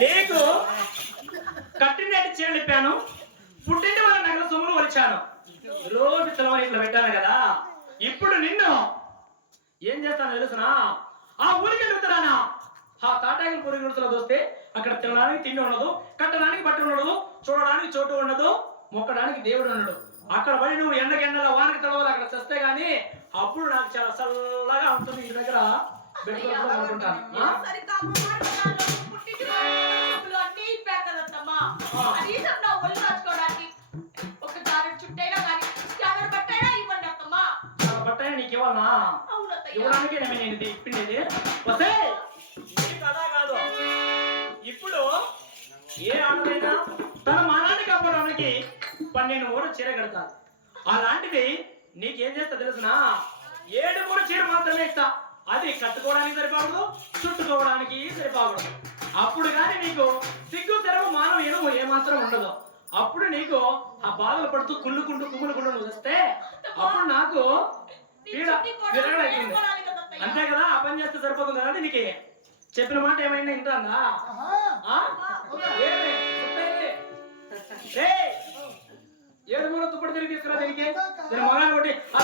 నీకు కట్టినట్టు చీరలిప్పాను, పుట్టింటి వాళ్ళ నగల సొమ్ములు వచ్చాను, రోజు సెలవు ఇట్లా పెట్టాను కదా. ఇప్పుడు నిన్ను ఏం చేస్తాను తెలుసునా? ఆ ఊరికి వెళ్తున్నానా, ఆ తాటాకుల పూరి గుడిసెలో దోస్తే అక్కడ తినడానికి తిండి ఉండదు, కట్టడానికి బట్ట ఉండదు, చూడడానికి చోటు ఉండదు, మొక్కడానికి దేవుడు ఉండడు. అక్కడ పడి నువ్వు ఎండలో వానకి తడవాలి, అక్కడ చస్తే గానీ అప్పుడు నాకు చాలా చల్లగా ఉంటుంది. ఇంటి దగ్గర అనుకుంటాను. బట్టైనా నీకు ఇవ్వాలనా? ఇవ్వడానికి నేను ఇప్పిండేది వస్తే అలా కాదు. ఇప్పుడు ఏ ఆడదైనా తన మానాన్ని కాపాడడానికి 12 మూర చీర కడతారు. అలాంటిది నీకేం చేస్తా తెలుసునా? 7 మూర చీర మాత్రమే ఇస్తా. అది కట్టుకోవడానికి సరిపోకూడదు, చుట్టుకోవడానికి సరిపోకూడదు. అప్పుడు కానీ నీకు సిగ్గు తెరవు మానవ ఎనుము ఏమాత్రం ఉండదు. అప్పుడు నీకు ఆ బాధలు పడుతూ కుళ్ళుకుంటూ కుమ్ములుకుంటూ నువ్వు వస్తే అప్పుడు నాకు పీడ విరగడైతుంది. అంతే కదా? ఆ పని చేస్తే సరిపోతుంది కదా. నీకు చెప్పిన మాట ఏమైనా ఇంటాందా? 7 మూర తుప్పటి తిరిగి తీసుకురా. దీనికి మగాను కొట్టి ఆ